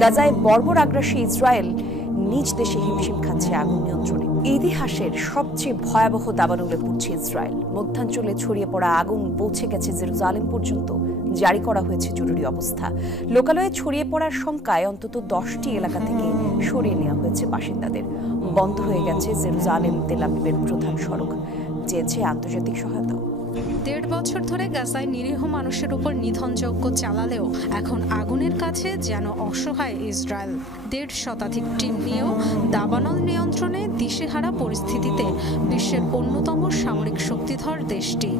গাজায় বর্বর আগ্রাসী ইসরায়েল নিজ দেশে হিমশিম খাচ্ছে আগুন নিয়ন্ত্রণে। ইতিহাসের সবচেয়ে ভয়াবহ দাবানলে পড়ছে ইসরায়েল। মধ্যাঞ্চলে ছড়িয়ে পড়া আগুন পৌঁছে গেছে জেরুজালেম পর্যন্ত। জারি করা হয়েছে জরুরি অবস্থা। লোকালয়ে ছড়িয়ে পড়ার শঙ্কায় অন্তত দশটি এলাকা থেকে সরিয়ে নেওয়া হয়েছে বাসিন্দাদের। বন্ধ হয়ে গেছে জেরুজালেম তেলাবিবের প্রধান সড়ক। চেয়েছে আন্তর্জাতিক সহায়তাও দেড় বছর ধরে গাজায় নিরীহ মানুষের উপর নিধনযজ্ঞ চালালেও এখন আগুনের কাছে যেন অসহায় ইসরায়েল। দেড় শতাধিক টিম নিয়েও দাবানল নিয়ন্ত্রণে দিশেহারা পরিস্থিতিতে বিশ্বের অন্যতম সামরিক শক্তিধর দেশটি।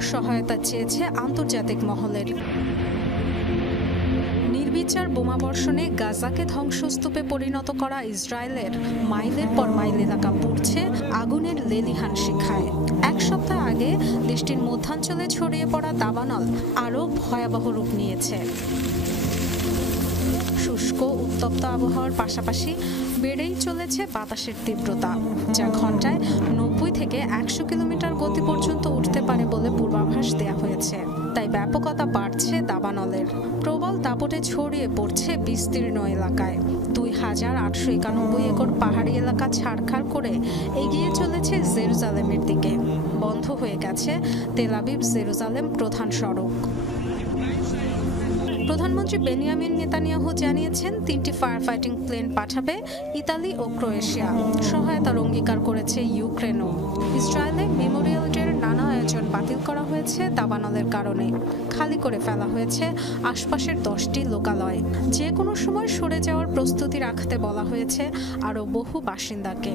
সহায়তা চেয়েছে আন্তর্জাতিক মহলের। নির্বিচার বোমাবর্ষণে গাজাকে ধ্বংসস্তূপে পরিণত করা ইসরায়েলের মাইলের পর মাইল এলাকা পড়ছে আগুনের লেলিহান শিখায়। আগে দেশটির মধ্যাঞ্চলে ছড়িয়ে পড়া দাবানল আরও ভয়াবহ রূপ নিয়েছে। শুষ্ক, উত্তপ্ত আবহাওয়ার পাশাপাশি বেড়েই চলেছে বাতাসের তীব্রতা, যা ঘন্টায় নব্বই থেকে একশো কিলোমিটার গতি পর্যন্ত উঠতে পারে বলে পূর্বাভাস দেয়া হয়েছে। তাই ব্যাপকতা বাড়ছে দাবানলের। প্রবল দাপটে ছড়িয়ে পড়ছে বিস্তীর্ণ এলাকায়। দুই হাজার আটশো একানব্বই একর পাহাড়ি এলাকা ছাড়খাড় করে এগিয়ে চলেছে জেরুজালেমের দিকে। হয়ে গেছে তেলাবিব জেরুজালেম প্রধান সড়ক। প্রধানমন্ত্রী বেনিয়ামিন নেতানিয়াহু জানিয়েছেন, তিনটি ফায়ার ফাইটিং প্লেন পাঠাবে ইতালি ও ক্রোয়েশিয়া। সহায়তার অঙ্গীকার করেছে ইউক্রেনও। ইসরায়েলে মেমোরিয়াল ডের নানা আয়োজন বাতিল করা হয়েছে দাবানলের কারণে। খালি করে ফেলা হয়েছে আশপাশের দশটি লোকালয়। যে কোনো সময় সরে যাওয়ার প্রস্তুতি রাখতে বলা হয়েছে আরও বহু বাসিন্দাকে।